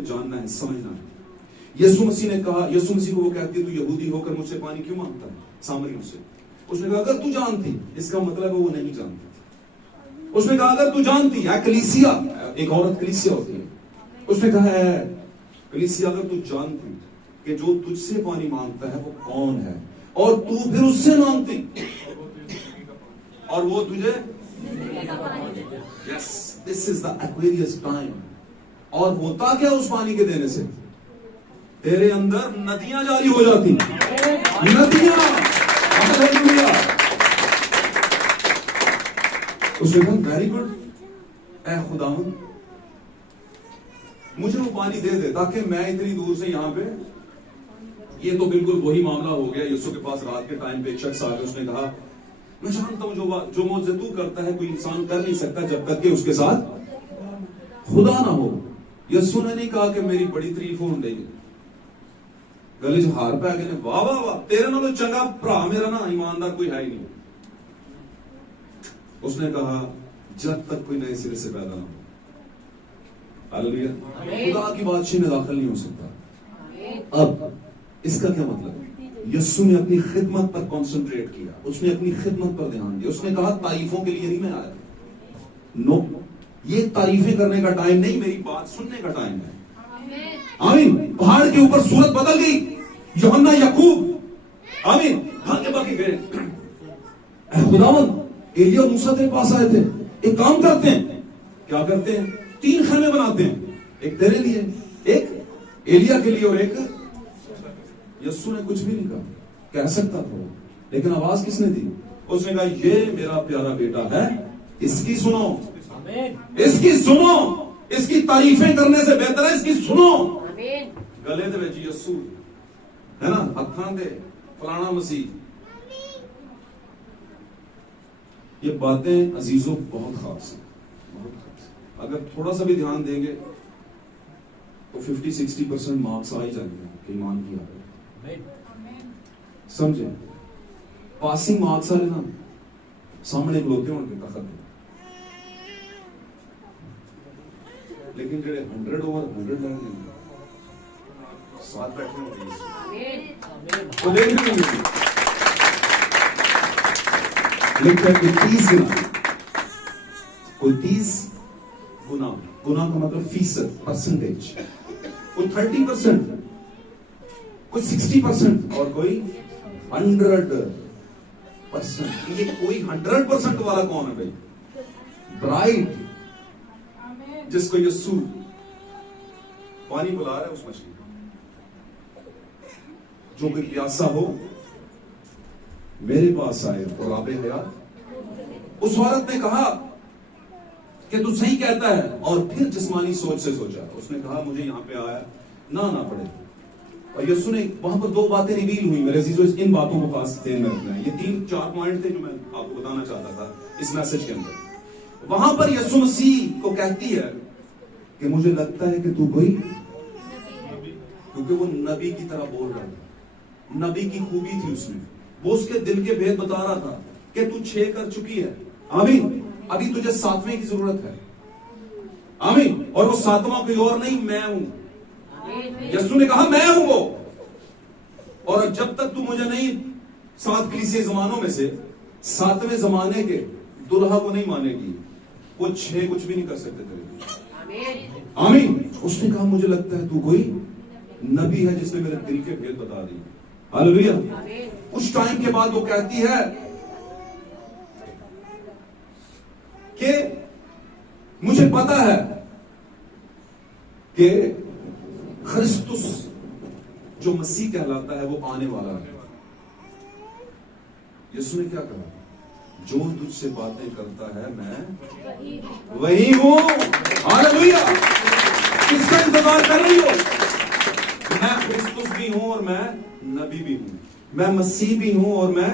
پہ جاننا ہے, سمجھنا ہے. یسوع مسیح نے کہا, یسوع مسیح کو وہ کہتی ہے تو یہودی ہو کر مجھ سے پانی کیوں مانگتا ہے سامریوں سے. اس نے کہا اگر تو جانتی, اس کا مطلب ہے وہ نہیں جانتی. اس نے کہا اگر تو جانتی, کلیسیا, ایک عورت کلیسیا ہوتی ہے, اس نے کہا ہے کلیسیا اگر تو جانتی کہ جو تجھ سے پانی مانگتا ہے وہ کون ہے اور تو پھر اس سے مانگتی اور وہ تجھے, yes, this is the Aquarius time. اور ہوتا کیا اس پانی کے دینے سے, تیرے اندر ندیاں جاری ہو جاتی, ندیاں. اس نے کہا ویری گڈ, اے خداوند مجھے وہ پانی دے دے تاکہ میں اتنی دور سے یہاں پہ. یہ تو بالکل وہی معاملہ ہو گیا. یسوع کے پاس رات کے ٹائم پہ ایک شخص آ گیا, اس نے کہا میں جانتا ہوں جو معجزے تو کرتا ہے کوئی انسان کر نہیں سکتا جب تک کہ اس کے ساتھ خدا نہ ہو. یسوع نے نہیں کہا کہ میری بڑی تعریف ہو گئی, گلے جو ہار پہ گئے, واہ واہ واہ تیرے نالوں چنگا بھرا میرا نا ایماندار کوئی ہے ہی نہیں. اس نے کہا جب تک کوئی نئے سرے سے پیدا نہ ہو. ہاللیلویا. خدا کی بادشاہی میں داخل نہیں ہو سکتا. اب اس کا کیا مطلب ہے؟ یسوع نے اپنی خدمت پر کنسنٹریٹ کیا, اس نے اپنی خدمت پر دھیان دیا. اس نے کہا تعریفوں کے لیے نہیں میں آیا, نو, یہ تعریفیں کرنے کا ٹائم نہیں, میری بات سننے کا ٹائم ہے. آمین. پہاڑ کے اوپر صورت بدل گئی, یوحنا یعقوب آمین بھاگے بھاگے گئے. اے خداوند ایلیا اور موسیٰ تیرے پاس آئے تھے, ایک کام کرتے ہیں. کیا کرتے ہیں؟ 3 خیمے بناتے ہیں, ایک تیرے لیے, ایک ایلیا کے لیے اور ایک. یسوع نے کچھ بھی نہیں کہا, کہہ سکتا تھا لیکن آواز کس نے دی؟ اس نے کہا یہ میرا پیارا بیٹا ہے, اس کی سنو, اس کی سنو, اس کی تعریفیں کرنے سے بہتر ہے اس کی سنو. گلے دے وچ یسوع ہے نا, ہتھاں دے فلانا مسیح. یہ باتیں عزیزوں بہت خاص ہیں, بہت خاص. اگر تھوڑا سا بھی دھیان دیں گے تو 50-60% مارکس آ ہی جائیں گے کہ ایمان کیا ہے. سمجھے, پاسنگ مارکس والے نا سامنے کھلوتے ہوں گے تخت میں, لیکن جڑے 100/100 لائن ساتھ بیٹھے ہوں گے وہ دیکھ رہے ہوں گے. لکھا کہ 30 گنا, کوئی 30 گنا, گنا کا مطلب فیصد, پرسنٹیج, کوئی 30%, کوئی 60% اور کوئی 100%. یہ کوئی 100% والا کون ہے بھائی؟ برائڈ, جس کو یسوع پانی پلا رہا ہے اس مچھلی کو. جو کوئی پیاسا ہو میرے پاس آئے اور آب حیات. اس عورت نے کہا کہ تو صحیح کہتا ہے, اور پھر جسمانی سوچ سے سوچا. اس نے کہا مجھے یہاں پہ آیا نہ پڑے. اور یسوع نے وہاں پر 2 باتیں ریویل ہوئی میرے عزیزو, ان باتوں کو خاص ذہن میں رکھنا ہے. یہ 3-4 پوائنٹ تھے جو میں آپ کو بتانا چاہتا تھا اس میسج کے اندر. وہاں پر یسوع مسیح کو کہتی ہے کہ مجھے لگتا ہے کہ تو کوئی, کیونکہ وہ نبی کی طرح بول رہا تھا, نبی کی خوبی تھی اس میں, وہ اس کے دل کے بھید بتا رہا تھا کہ تو 6 کر چکی ہے, آمین, ابھی تجھے 7ویں کی ضرورت ہے, آمین, اور وہ 7واں کوئی اور نہیں, میں ہوں. یسوع نے کہا میں ہوں وہ, اور جب تک تو مجھے نہیں 7 کلیسیے زمانوں میں سے 7ویں زمانے کے دلہا کو نہیں مانے گی, وہ 6 کچھ بھی نہیں کر سکتے تیرے لیے. آمین. اس نے کہا مجھے لگتا ہے تو کوئی نبی ہے جس نے میرے دل کے بھید بتا دی. ہاللیلویا. کچھ ٹائم کے بعد وہ کہتی ہے کہ مجھے پتا ہے کہ کرسٹس جو مسیح کہلاتا ہے وہ آنے والا ہے. یسوع نے کیا کہا؟ جو تجھ سے باتیں کرتا ہے میں وہی ہوں. ہاللیلویا. کس کا انتظار کر رہی ہو؟ میں کرسٹس بھی ہوں اور میں نبی بھی ہوں, میں مسیح بھی ہوں اور میں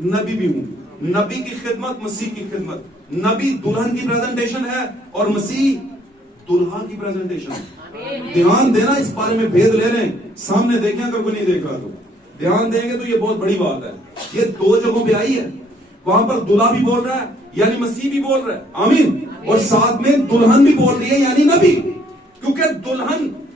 نبی بھی ہوں. نبی کی خدمت, مسیح کی خدمت. نبی دلہن کی پریزنٹیشن ہے اور مسیح دلہا کی پریزنٹیشن ہے. دھیان دینا, اس بارے میں بھید لے لیں, سامنے دیکھیں, اگر کوئی نہیں دیکھ رہا تو دھیان دیں گے تو یہ بہت بڑی بات ہے. یہ 2 جگہوں پہ آئی ہے, وہاں پر دلہا بھی بول رہا ہے یعنی مسیح بھی بول رہا ہے, آمین, اور ساتھ میں دلہن بھی بول رہی ہے یعنی نبی, کیونکہ دلہن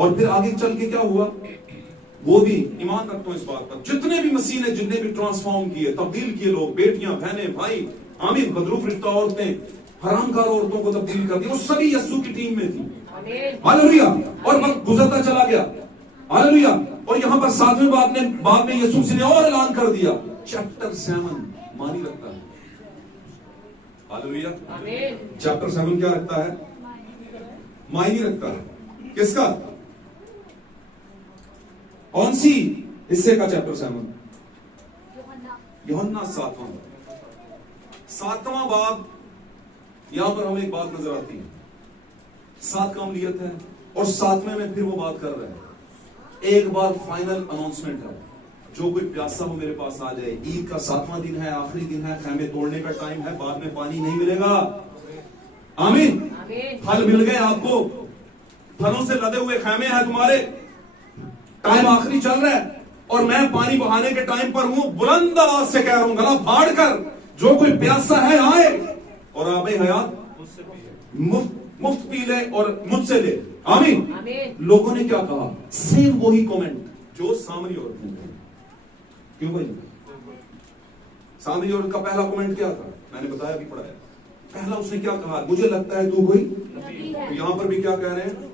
اور پھر آگے چل کے کیا ہوا؟ وہ بھی ایمان رکھتا ہوں اس بات پر، جتنے بھی مسیح نے جتنے بھی ٹرانسفارم کیے، تبدیل کیے لوگ، بیٹیاں، بہنیں، بھائی، آمین، بدروف رشتہ عورتیں، حرام کار عورتوں کو تبدیل کر دیا، وہ سبھی یسوع کی ٹیم میں تھی. ہاللویا. اور وقت گزرتا چلا گیا. ہاللویا. اور یہاں پر 7ویں باب میں یسوع نے اور اعلان کر دیا، چیپٹر 7 مانی رکھتا ہے. ہاللویا. چیپٹر 7 کیا رکھتا ہے؟ معنی رکھتا ہے. کس کا؟ کون سی حصے کا چیپٹر 7؟ یوحنا 7واں باب. یہاں پر ہمیں ایک بات نظر آتی ہے، 7 کا عملیت ہے اور 7ویں میں پھر وہ بات کر رہے ہیں. ایک بار فائنل اناؤنسمنٹ ہے، جو کوئی پیاسا ہو میرے پاس آ جائے. عید کا 7واں دن ہے، آخری دن ہے، خیمے توڑنے کا ٹائم ہے، بعد میں پانی نہیں ملے گا. آمین. پھل مل گئے آپ کو، پھلوں سے لدے ہوئے خیمے ہیں تمہارے، ٹائم آخری چل رہا ہے اور میں پانی بہانے کے ٹائم پر ہوں. بلند آواز سے کہہ رہا ہوں، گلا پھاڑ کر، جو کوئی پیاسا ہے آئے اور آب حیات مفت پی لے اور مجھ سے لے. آمین. لوگوں نے کیا کہا؟ سیم وہی کومنٹ جو سامری عورت نے کہا. کیوں بھائی؟ سامری عورت کا پہلا کومنٹ کیا تھا؟ میں نے بتایا بھی پڑھایا. پہلا اس نے کیا کہا؟ مجھے لگتا ہے تو کوئی. یہاں پر بھی کیا کہہ رہے ہیں؟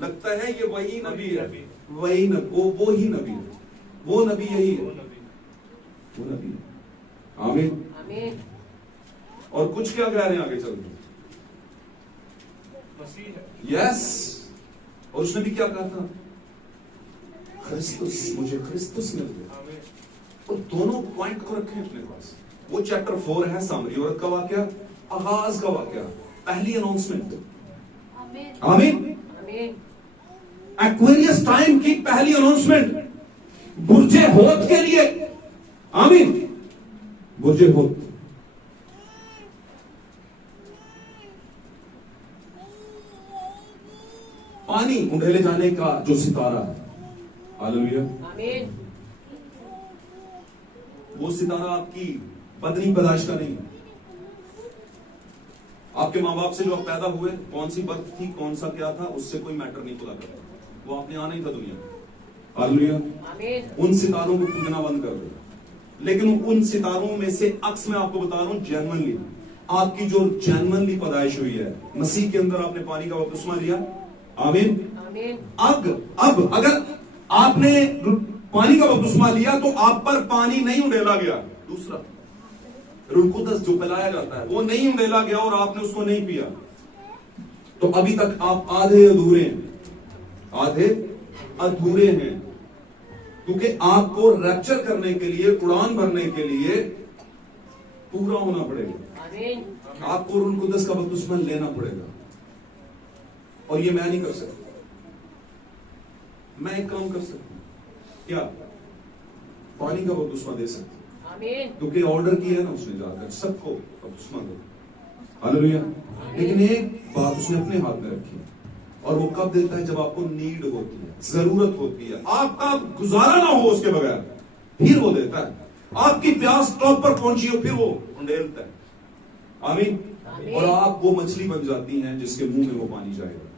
لگتا ہے یہ وہی نبی ہے. وہی نبی، وہی نبی ہے، وہ نبی یہی ہے، وہ نبی ہے. آمین. اور کچھ کیا کہہ رہے ہیں آگے چل کے؟ یس. اور اس نے بھی کیا کہا تھا؟ خرسطس، مجھے خرسطس مل گیا. اور دونوں پوائنٹ کو رکھیں اپنے پاس. وہ چیپٹر 4 ہے، سامری عورت کا واقعہ، آغاز کا واقعہ، پہلی اناؤنسمنٹ. آمین. ایکویریس ٹائم کی پہلی اناؤنسمنٹ برج ہوت کے لیے. آمین. برج ہوت. پانی انڈھیلے جانے کا جو ستارہ ہے. ہاللویا. آمین. وہ ستارہ آپ کی بدنی پیدائش کا نہیں ہے. آپ کے ماں باپ سے جو آپ پیدا ہوئے، کون سی برتھ تھی، کون سا کیا تھا، اس سے کوئی میٹر نہیں خدا کرتا. وہ آپ نے آنا ہی تھا دنیا میں. ہاللویا. ان ستاروں کو پوجنا بند کر دو. لیکن ان ستاروں میں سے عکس میں آپ کو بتا رہا ہوں، جینوئنلی آپ کی جو جینوئنلی پیدائش ہوئی ہے، مسیح کے اندر آپ نے پانی کا بپتسمہ لیا. آمین. اب اگر آپ نے پانی کا بپتسمہ لیا تو آپ پر پانی نہیں انڈیلا گیا. دوسرا، روح القدس جو پلایا جاتا ہے وہ نہیں انڈیلا گیا اور آپ نے اس کو نہیں پیا. تو ابھی تک آپ آدھے ادھورے ہیں، آدھے ادھورے ہیں. کیونکہ آپ کو ریپچر کرنے کے لیے، اڑان بھرنے کے لیے پورا ہونا پڑے گا. آپ کو روح القدس کا بپتسمہ لینا پڑے گا. اور یہ میں نہیں کر سکتا. میں ایک کام کر سکتا ہوں، کیا؟ پانی کا بپتسمہ دے سکتا ہوں، کیونکہ آرڈر کیا ہے نا اس نے جا کر سب کو بپتسمہ دو. ہاللویا. لیکن ایک بات اس نے اپنے ہاتھ میں رکھی، اور وہ کب دیتا ہے؟ جب آپ کو نیڈ ہوتی ہے، ضرورت ہوتی ہے، آپ کا گزارا نہ ہو اس کے بغیر، پھر وہ دیتا ہے. آپ کی پیاس ٹاپ پر پہنچی ہو، پھر وہ انڈیلتا ہے. آمین. اور آپ وہ مچھلی بن جاتی ہیں جس کے منہ میں وہ پانی جائے گا.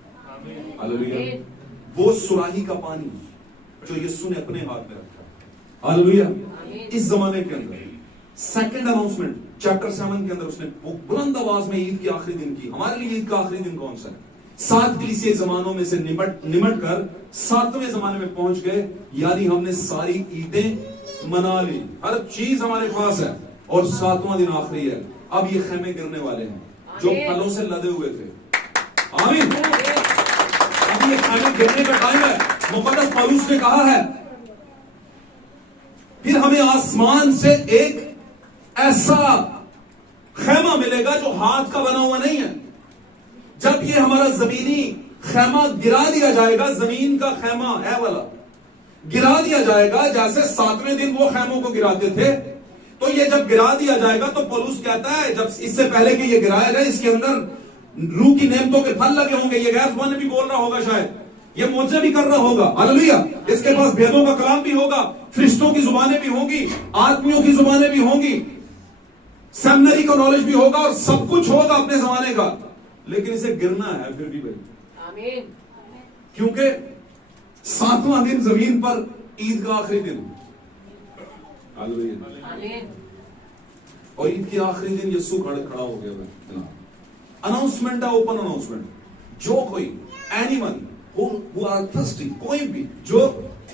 ہاللویا. وہ سراہی کا پانی جو یسوع نے اپنے ہاتھ میں رکھا. ہاللویا. اس زمانے کے اندر سیکنڈ اناؤنسمنٹ چیپٹر 7 کے اندر اس نے بلند آواز میں عید کے آخری دن کی. ہمارے لیے عید کا آخری دن کون سا ہے؟ 7 کلیسیائی زمانوں میں سے نمٹ کر 7ویں زمانے میں پہنچ گئے. یعنی ہم نے ساری عیدیں منا لی، ہر چیز ہمارے پاس ہے، اور 7واں دن آخری ہے. اب یہ خیمے گرنے والے ہیں جو پھلوں سے لدے ہوئے تھے. آمین. اب یہ خیمے گرنے کا ٹائم ہے. مقدس پولس نے کہا ہے، پھر ہمیں آسمان سے ایک ایسا خیمہ ملے گا جو ہاتھ کا بنا ہوا نہیں ہے. جب یہ ہمارا زمینی خیمہ گرا دیا جائے گا، زمین کا خیمہ ہے والا گرا دیا جائے گا، جیسے 7ویں دن وہ خیموں کو گراتے تھے، تو یہ جب گرا دیا جائے گا تو پولس کہتا ہے جب اس سے پہلے کہ یہ گرایا جائے، اس کے اندر روح کی نعمتوں کے پھل لگے ہوں گے. یہ غیر زبان میں بھی بول رہا ہوگا، شاید یہ معجزے بھی کر رہا ہوگا. ہاللویا. اس کے پاس بھیدوں کا کلام بھی ہوگا، فرشتوں کی زبانیں بھی ہوں گی، آدمیوں کی زبانیں بھی ہوں گی، سیمنری کا نالج بھی ہوگا، اور سب کچھ ہوگا اپنے زمانے کا. لیکن اسے گرنا ہے پھر بھی بھائی. آمین. کیونکہ 7واں دن زمین پر عید کا آخری دن، اور عید کے آخری دن یسوع کھڑا ہو گیا. اناؤنسمنٹ ہے، اوپن اناؤنسمنٹ. جو کوئی any one who are thirsty، کوئی بھی جو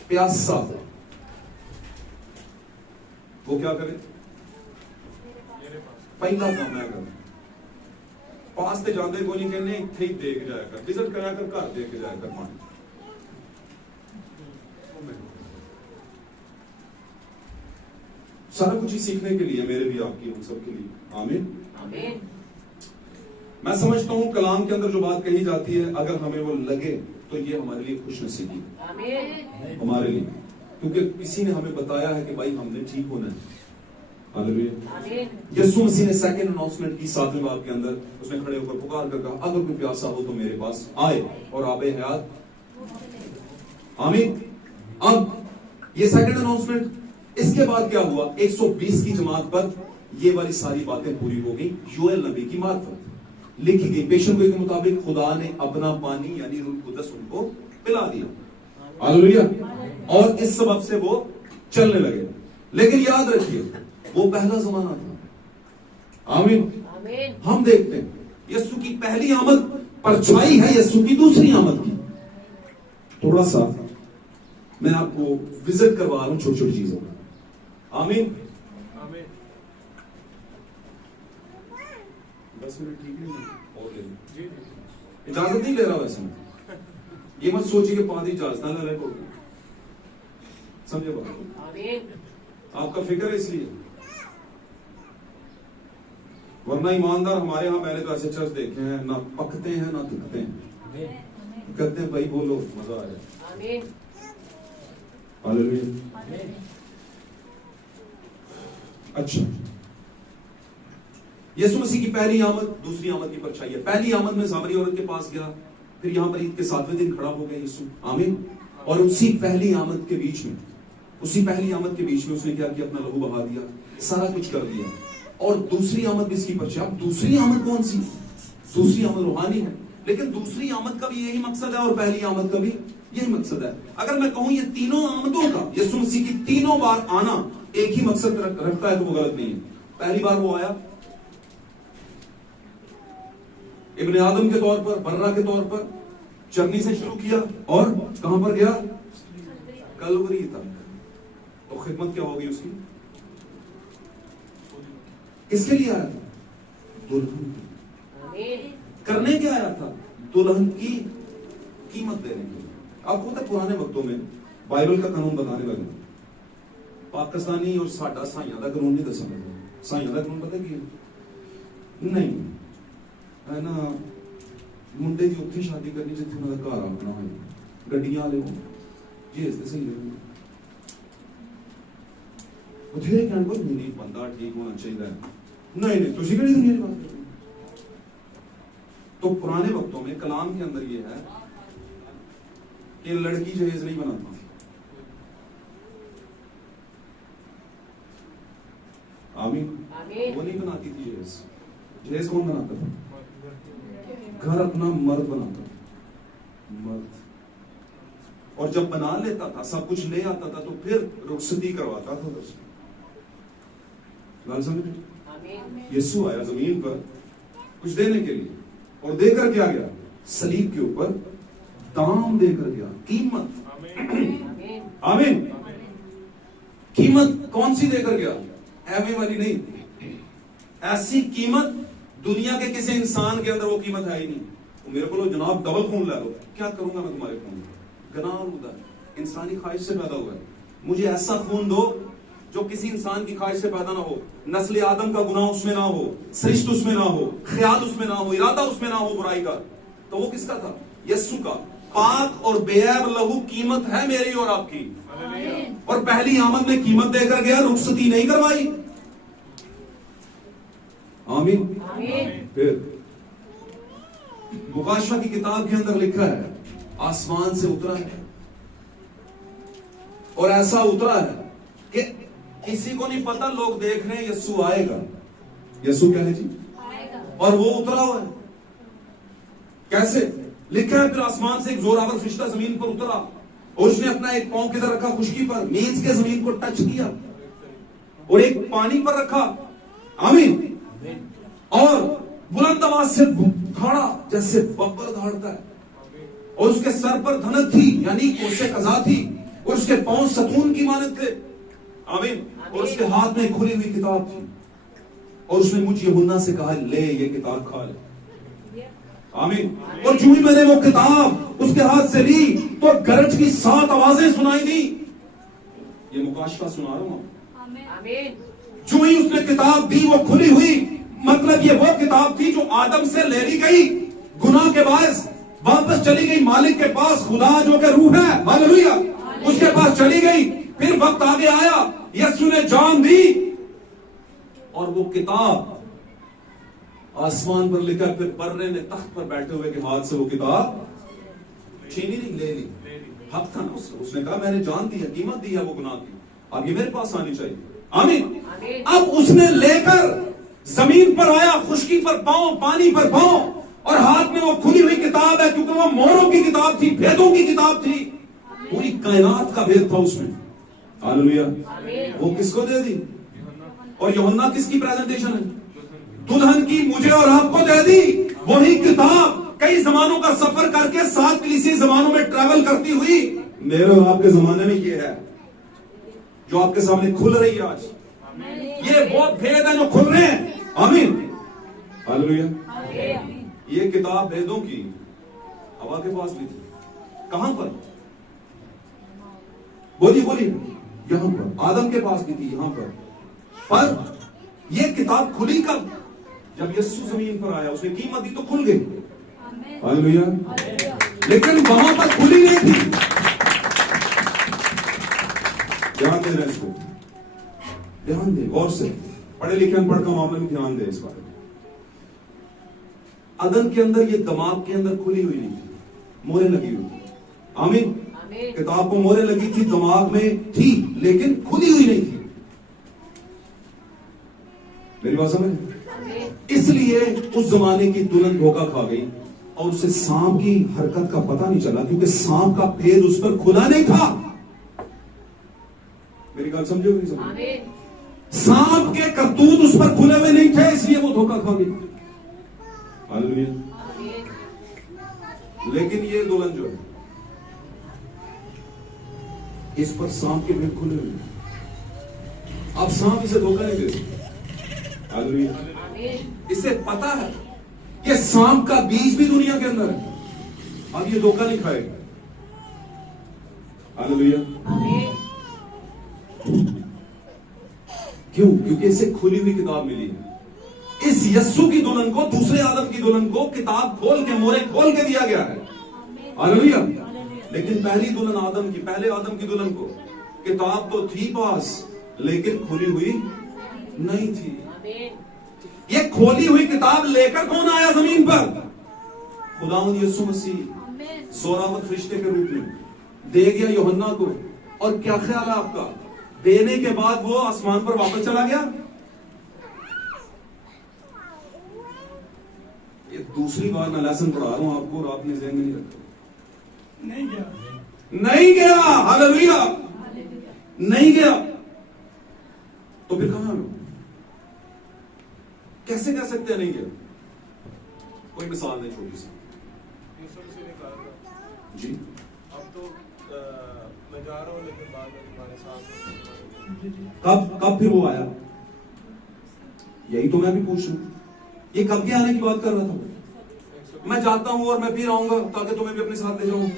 پیاسا ہو وہ کیا کرے؟ پہلا کام ہے کرے پاس تے جاندے کوئی نہیں کہنے اتھے ہی دے کے جایا کر، وزٹ کریا کر، گھر دے کے جایا کر پانی. سارا کچھ ہی سیکھنے کے لیے، میرے بھی آپ کی، ہم سب کے لیے. آمین. میں سمجھتا ہوں کلام کے اندر جو بات کہی جاتی ہے اگر ہمیں وہ لگے تو یہ ہمارے لیے خوش نصیبی ہے، ہمارے لیے، کیونکہ کسی نے ہمیں بتایا ہے کہ بھائی ہم نے ٹھیک ہونا ہے. یسوع مسیح نے سیکنڈ اناؤنسمنٹ کی 7ویں باب کے اندر، اس نے کھڑے ہو کر پکار کر کہا اگر کوئی پیاسا ہو تو میرے پاس آئے اور آب حیات. آمین. اب یہ سیکنڈ اناؤنسمنٹ، اس کے بعد کیا ہوا؟ 120 کی جماعت پر یہ والی ساری باتیں پوری ہو گئی. یوئیل نبی کی معرفت لکھی گئی، پیشن گوئی کے مطابق خدا نے اپنا پانی یعنی روح القدس ان کو پلا دیا. ہاللیلویہ. اور اس سبب سے وہ چلنے لگے. لیکن یاد رکھیے وہ پہلا زمانہ تھا. آمین. ہم دیکھتے ہیں یسوع کی پہلی آمد پرچھائی ہے یسوع کی دوسری آمد کی. تھوڑا سا میں آپ کو وزٹ کروا رہا ہوں چھوٹی چھوٹی چیزوں کا. آمین. 10 منٹ ٹھیک نہیں اور لے لیں، اجازت نہیں لے رہا ویسے میں. یہ مت سوچیے کہ پادری اجازت نہ لے رہے کو، سمجھے بات؟ آپ کا فکر ہے اس لیے، ورنہ ایماندار ہمارے ہاں میں نے تو ایسے چرچ دیکھے ہیں نہ پکتے ہیں نہ دکھتے ہیں، کہتے ہیں بھائی بولو مزہ آ جائے. ہاللیلویہ. اچھا، یسوع مسیح کی پہلی آمد دوسری آمد کی پرچھائی ہے. پہلی آمد میں سامری عورت کے پاس گیا، پھر یہاں پر عید کے 7ویں دن کھڑا ہو گیا یسوع. آمین. اور اسی پہلی آمد کے بیچ میں اس نے کیا کیا؟ اپنا لہو بہا دیا، سارا کچھ کر دیا. اور دوسری آمد بھی اس کی پرچھائی. اب دوسری آمد کون سی؟ دوسری آمد روحانی ہے، لیکن دوسری آمد کا بھی یہی مقصد ہے اور پہلی آمد کا بھی یہی مقصد ہے. اگر میں کہوں یہ تینوں آمدوں کا، یسوع مسیح کی تینوں بار آنا ایک ہی مقصد رکھتا ہے تو وہ غلط نہیں ہے. پہلی بار وہ آیا ابن آدم کے طور پر، برہ کے طور پر، چرنی سے شروع کیا اور کہاں پر گیا؟ کلوری تک. تو خدمت کیا ہوگی اس کی؟ کس کے لیے آیا تھا؟ دلہن کی. کرنے کیا آیا تھا؟ دلہن کی قیمت دینے کے لیے. آپ کو پتہ پرانے وقتوں میں بائبل کا قانون بتانے لگے، پاکستانی اور ساڈا سائیاں دا قانون نہیں دسنا لگا. سائیاں دا قانون پتہ کی ہے؟ نہیں ہے نا، منڈے دی اتھی شادی کرنی جتھے انہاں دا گھر اپنا ہوئے، گڈیاں لے ہو جی اس سے لے بتھیرے کہنے کو نہیں بندہ ٹھیک ہونا چاہیے. نہیں تجھے کہڑی دنیا کی بات کریں. تو پرانے وقتوں میں کلام کے اندر یہ ہے کہ لڑکی جہیز نہیں بناتا. آمین. وہ نہیں بناتی تھی جہیز. جہیز کون بناتا تھا؟ گھر اپنا مرد بناتا تھا، مرد. اور جب بنا لیتا تھا، سب کچھ لے آتا تھا، تو پھر رخصتی کرواتا تھا. یسوع آیا زمین پر کچھ دینے کے لیے، اور دے کر کیا گیا؟ صلیب کے اوپر دام دے کر گیا، قیمت. آمین. قیمت کون سی دے کر گیا؟ ایویں والی نہیں، ایسی قیمت دنیا کے کسی انسان کے اندر وہ قیمت ہے ہی نہیں. میرے کو جناب ڈبل خون لے لو، کیا کروں گا میں تمہارے خون میں؟ گناہ ہوتا ہے، انسانی خواہش سے پیدا ہوا ہے. مجھے ایسا خون دو جو کسی انسان کی خواہش سے پیدا نہ ہو، نسل آدم کا گناہ اس میں نہ ہو، سرشت اس میں نہ ہو، خیال اس میں نہ ہو، ارادہ اس میں نہ ہو برائی کا. تو وہ کس کا تھا؟ یسوع کا. پاک اور بے عیب لہو قیمت ہے میری اور آپ کی. اور پہلی آمد میں قیمت دے کر گیا، رخصتی نہیں کروائی. آمین. پھر مکاشفہ کی کتاب کے اندر لکھا ہے آسمان سے اترا ہے، اور ایسا اترا ہے کہ کسی کو نہیں پتا. لوگ دیکھ رہے ہیں یسوع آئے گا. یسوع کیا ہے جی؟ اور وہ اترا ہوا ہے. کیسے؟ لکھا ہے پھر آسمان سے ایک زوراور فرشتہ زمین پر اترا اور اس نے اپنا ایک پاؤں کدھر رکھا خشکی پر، میز کے زمین کو ٹچ کیا اور ایک پانی پر رکھا، آمین، اور بلند آواز سے دھاڑا جیسے ببر دھاڑتا ہے، اور اس کے سر پر دھنک تھی یعنی کوسے قضا تھی، اور اس کے پاؤں ستون کی مانند تھے، آمین، اور اس کے ہاتھ میں کھلی ہوئی کتاب تھی، اور اس نے مجھ یوحنا سے کہا لے یہ کتاب کھا لے، آمین، اور جو ہی میں نے وہ کتاب اس کے ہاتھ سے لی تو گرج کی 7 آوازیں سنائی دی، یہ مکاشفہ سنا رہا ہوں، جو ہی اس نے کتاب دی وہ کھلی ہوئی، مطلب یہ وہ کتاب تھی جو آدم سے لے لی گئی، گناہ کے باعث واپس چلی گئی مالک کے پاس، خدا جو کہ روح ہے، ہاللویا، اس کے پاس چلی گئی، پھر وقت آگے آیا، یسوع نے جان دی اور وہ کتاب آسمان پر لکھا، پھر برے نے تخت پر بیٹھے ہوئے کے ہاتھ سے وہ کتاب چھینی نہیں، لے لی، حق تھا نا اس نے کہا میں نے جان دی ہے، قیمت دی ہے وہ گناہ کی، اب یہ میرے پاس آنی چاہیے، آمین، اب اس نے لے کر زمین پر آیا، خشکی پر پاؤں، پانی پر پاؤں، اور ہاتھ میں وہ کھلی ہوئی کتاب ہے، کیونکہ وہ موروں کی کتاب تھی، بھیدوں کی کتاب تھی، پوری کائنات کا بھید تھا اس میں، ہاللویا، وہ کس کو دے دی؟ اور یوحنا کس کی پریزنٹیشن ہے؟ دلہن کی، مجھے اور آپ کو دے دی، وہی کتاب کئی زمانوں کا سفر کر کے 7 کلیسیائی زمانوں میں ٹریول کرتی ہوئی میرے اور آپ کے زمانے میں یہ ہے جو آپ کے سامنے کھل رہی ہے آج، یہ بہت بھید ہے جو کھل رہے ہیں، آمین، ہاللویا، یہ کتاب بھیدوں کی ہوا کے پاس بھی تھی، کہاں پر؟ بولیے بولیے، یہاں پر، آدم کے پاس بھی تھی، یہاں پر یہ کتاب کھلی کب؟ جب یسوع زمین پر آیا، اس نے قیمت دی تو کھل گئی، ہاللویا، لیکن وہاں پر کھلی نہیں تھی، دھیان دے رہے ہیں اس کو، دھیان دے، غور سے، پڑھے لکھے ان پڑھ کا معاملہ میں دھیان دے اس بارے میں، عدن کے اندر یہ دماغ کے اندر کھلی ہوئی نہیں تھی، مورے لگی ہوئی تھی، آمین، کتاب کو مورے لگی تھی، دماغ میں تھی لیکن کھلی ہوئی نہیں تھی، میری بات سمجھ؟ اس لیے اس زمانے کی دلہن دھوکا کھا گئی اور اسے سانپ کی حرکت کا پتہ نہیں چلا، کیونکہ سانپ کا پھید اس پر کھلا نہیں تھا، میری بات سمجھو گے؟ سانپ کے کرتوت اس پر کھلے ہوئے نہیں تھے، اس لیے وہ دھوکا کھا گئی، ہاللویا، لیکن یہ دلہن جو ہے اس پر سانپ کے پھید کھلے ہوئے، اب سانپ اسے دھوکا نہیں دے، ہاللویا، اسے پتا ہے کہ سانپ کا بیج بھی دنیا کے اندر ہے، اب یہ دھوکا نہیں کھائے گا، ہاللویا، کیوں؟ کیونکہ اسے کھلی ہوئی کتاب ملی ہے، اس یسوع کی دلہن کو، دوسرے آدم کی دلہن کو کتاب کھول کے، مورے کھول کے دیا گیا ہے، ہاللویا، لیکن پہلی دلہن آدم کی، پہلے آدم کی دلہن کو کتاب تو تھی پاس لیکن کھلی ہوئی نہیں تھی، یہ کھولی ہوئی کتاب لے کر کون آیا زمین پر؟ خداوند یسوع مسیح زوراور فرشتے کے روپ میں دے گیا یوحنا کو، اور کیا خیال ہے آپ کا؟ دینے کے بعد وہ آسمان پر واپس چلا گیا؟ یہ دوسری بار میں لیسن پڑھا رہا ہوں آپ کو اور آپ نے ذہن میں نہیں رکھا، نہیں گیا، ہاللویا، نہیں گیا، تو پھر کہاں ہے؟ کیسے کہہ سکتے ہیں نہیں گیا؟ کوئی مثال نہیں چھوٹی سی، جی اب تو میں جا رہا ہوں لیکن بعد میں تمہارے ساتھ، کب پھر وہ آیا؟ یہی تو میں بھی پوچھ رہا ہوں، یہ کب کے آنے کی بات کر رہا تھا؟ میں جاتا ہوں اور میں پھر آؤں گا تاکہ تمہیں بھی اپنے ساتھ لے جاؤں،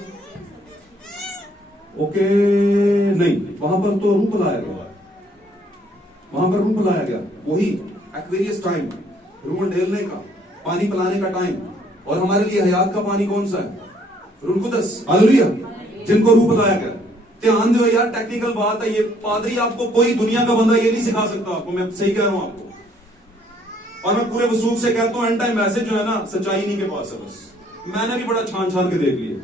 اوکے، نہیں، وہاں پر تو روح بلایا گیا، وہاں پر روح بلایا گیا، وہی ایکویریس ٹائم، روح ڈھیلنے کا، پانی پلانے کا ٹائم، اور ہمارے لیے حیات کا پانی کون سا ہے؟ روح القدس، ہاللویا، جن کو روح بتایا گیا۔ دھیان دو یار، ٹیکنیکل بات ہے یہ، پادری آپ کو کوئی دنیا کا بندہ یہ نہیں سکھا سکتا آپ کو، میں صحیح کہہ رہا ہوں آپ کو، اور میں پورے وثوق سے کہتا ہوں اینڈ ٹائم میسج جو ہے نا سچائی نہیں کے پاس ہے، بس میں نے بھی بڑا چھان چھان کے دیکھ لیا،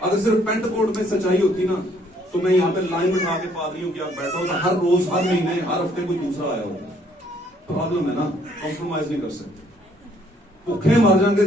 اگر صرف پینٹ کوٹ میں سچائی ہوتی نا تو میں یہاں پہ لائن بٹھا کے پادریوں کی آپ بیٹھا ہوتا، ہر روز، ہر مہینے، ہر ہفتے کوئی دوسرا آیا ہوتا، پرابلم ہے نا، کمپرومائز نہیں کر سکتے، بھوکے مر جائیں گے،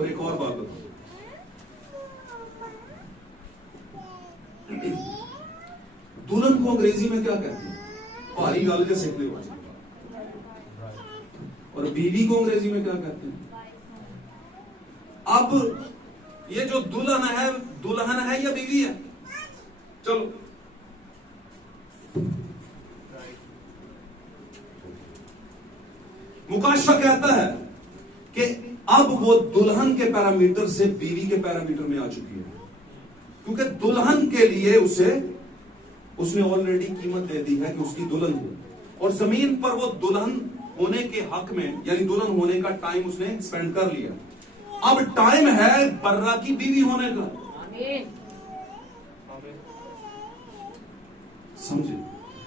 اور ایک اور بات بتاؤں، دلہن کو انگریزی میں کیا کہتے ہیں؟ بھاری گال کے سیکھنے والی. اور بیوی کو انگریزی میں کیا کہتے ہیں؟ اب یہ جو دلہن ہے یا بیوی ہے؟ چلو مکاشفہ کہتا ہے کہ اب وہ دلہن کے پیرامیٹر سے بیوی کے پیرامیٹر میں آ چکی ہے، کیونکہ دلہن کے لیے اس نے آلریڈی قیمت دے دی ہے کہ اس کی دلہن ہو، اور زمین پر وہ دلہن ہونے کے حق میں، یعنی دلہن ہونے کا ٹائم اس نے سپینڈ کر لیا. اب ٹائم ہے برا کی بیوی ہونے کا. سمجھے؟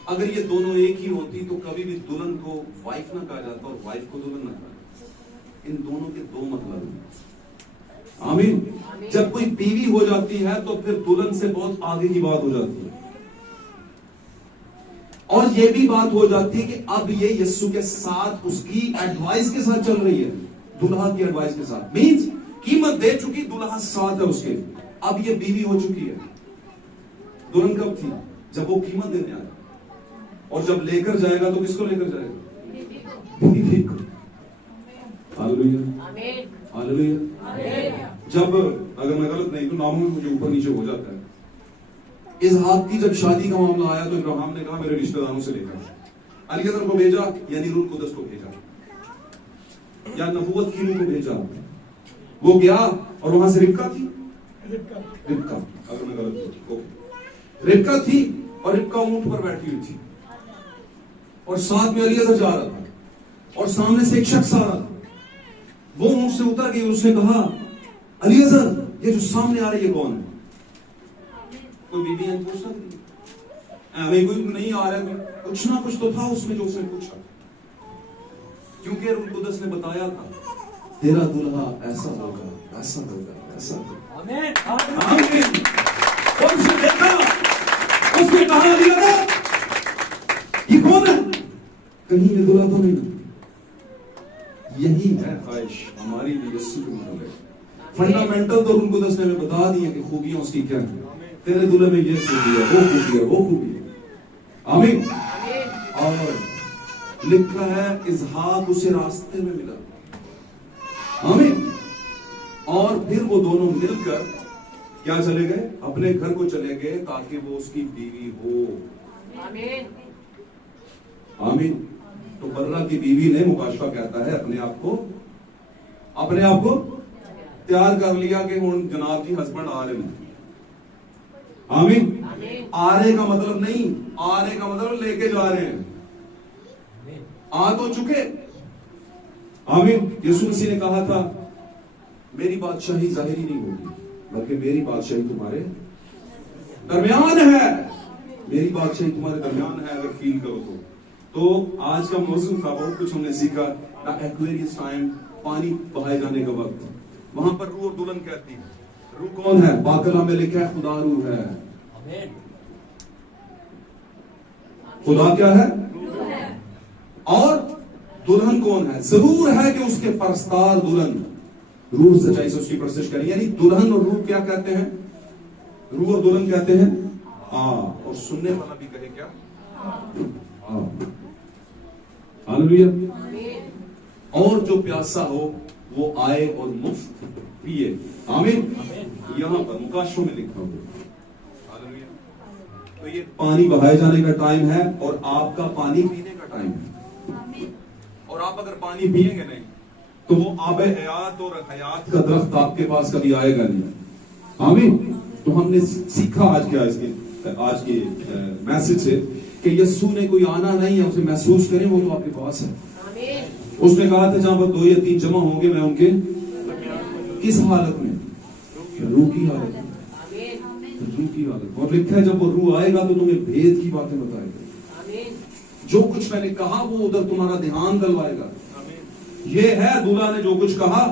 اگر یہ دونوں ایک ہی ہوتی تو کبھی بھی دلہن کو وائف نہ کہا جاتا اور وائف کو دلہن نہ کہا جاتا. ان دونوں کے دو مطلب ہیں. آمین. جب کوئی بیوی ہو جاتی ہے تو پھر دلہن سے بہت آگے کی بات ہو جاتی ہے، اور یہ بھی بات ہو جاتی ہے کہ اب یہ یسوع کے ساتھ اس کی ایڈوائس کے ساتھ چل رہی ہے، دلہا کی ایڈوائس کے ساتھ. مینز قیمت دے چکی، دلہا ساتھ ہے اس کے، اب یہ بیوی ہو چکی ہے. دلہن کب تھی؟ جب وہ قیمت دینے آیا، اور جب لے کر جائے گا تو کس کو لے کر جائے گا؟ بیوی کو. ہاللیلویا ہاللیلویا. جب اگر میں غلط نہیں تو ناموں میں مجھے اوپر نیچے ہو جاتا ہے. اسحاق کی جب شادی کا معاملہ آیا تو ابراہیم نے کہا میرے رشتہ داروں سے لے کر علیزر کو بھیجا، یعنی روح القدس کو بھیجا، یا نبوت کی روح کو بھیجا. وہ گیا اور وہاں سے ربکا تھی، ربکا اگر میں غلط ہوں، ربکا تھی اور ربکا اونٹ پر بیٹھی ہوئی تھی، اور ساتھ میں علیزر جا رہا تھا، اور سامنے سے ایک شخص آ رہا تھا. وہ اونٹ سے اتر گئی اور اس نے کہا علیزر یہ جو سامنے آ رہی ہے کون ہے؟ کوئی بیوی ہے پوچھ سکتی ہے؟ کوئی نہیں آ رہا ہے، کچھ نہ کچھ تو تھا اس میں جو اس نے پوچھا، کیونکہ روح القدس نے بتایا تھا تیرا دلہا ایسا ہوگا، ایسا ہوگا، ایسا ہوگا. آمین آمین. اور اس نے دیکھا، اس نے کہا علیزر یہ کون ہے؟ کہیں یہ دلہا تو نہیں. یہی ہے خواہش ہماری بھی یسوع کے مطابق. فنڈامنٹل تو روح القدس نے ہمیں بتا دی ہے کہ خوبیاں اس کی کیا ہیں. تیرے دلہے میں یہ خوبی ہے، وہ خوبی ہے، وہ خوبی ہے. آمین. اور لکھا ہے اسحاق اسے راستے میں ملا. آمین. اور پھر وہ دونوں مل کر کیا چلے گئے؟ اپنے گھر کو چلے گئے تاکہ وہ اس کی بیوی ہو. آمین آمین. تو برا کی بیوی نے مکاشفہ کہتا ہے اپنے آپ کو تیار کر لیا کہ ہن جناب کی ہسبینڈ آ رہے ہیں. آمین. آرے کا مطلب نہیں، آرے کا مطلب لے کے جا رہے ہیں، آ تو چکے. آمین. یسوع مسیح نے کہا تھا میری بادشاہی ظاہری نہیں ہوگی بلکہ میری بادشاہی تمہارے درمیان ہے. میری بادشاہی تمہارے درمیان ہے اگر فیل کرو تو آج کا موسم تھا، بہت کچھ ہم نے سیکھا. ایکویریس ٹائم، پانی بہائے جانے کا وقت. وہاں پر روح اور دلہن کہتی ہے. روح کون ہے؟ باقلہ میں لکھا ہے خدا روح ہے. خدا کیا ہے؟ اور دلہن کون ہے؟ ضرور ہے کہ اس کے پرستار دلہن روح سچائی سے اس کی پرستش کریں. یعنی دلہن اور روح کیا کہتے ہیں؟ روح اور دلہن کہتے ہیں اور سننے والا بھی کہے کیا؟ ہاللیلویا. اور جو پیاسا ہو وہ آئے اور مفت پیے. آمین. یہاں پر مکاشفوں میں لکھا ہو. ہاللیلویا. تو یہ پانی بہائے جانے کا ٹائم ہے اور آپ کا پانی پینے کا ٹائم ہے. اور آپ اگر پانی پیئیں گے نہیں تو وہ آب حیات اور حیات کا درخت آپ کے پاس کبھی آئے گا نہیں. آمین. تو ہم نے سیکھا آج کے میسج سے کہ یسوع نے کوئی آنا نہیں ہے، اسے محسوس کریں، وہ تو آپ کے پاس ہے. اس نے کہا تھا جہاں پر 2 یا 3 جمع ہوں گے میں ان کے کس حالت میں؟ روح کی حالت میں. روح کی حالت. اور لکھا ہے جب وہ روح آئے گا تو تمہیں بھید کی باتیں بتائے گا. جو کچھ میں نے کہا وہ ادھر تمہارا دھیان دلوائے گا. یہ ہے دلہا نے جو کچھ کہا،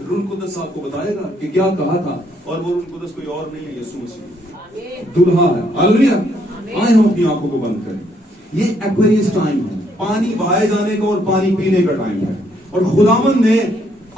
روح القدس آپ کو بتائے گا کہ کیا کہا تھا. اور وہ روح القدس کوئی اور نہیں ہے، یسوع مسیح دلہا ہے. ہاللیلویا. آئے ہم اپنی آنکھوں کو بند کریں. یہ ایکویریس ٹائم ہے، پانی بہائے جانے کا اور پانی پینے کا ٹائم ہے. اور خداوند نے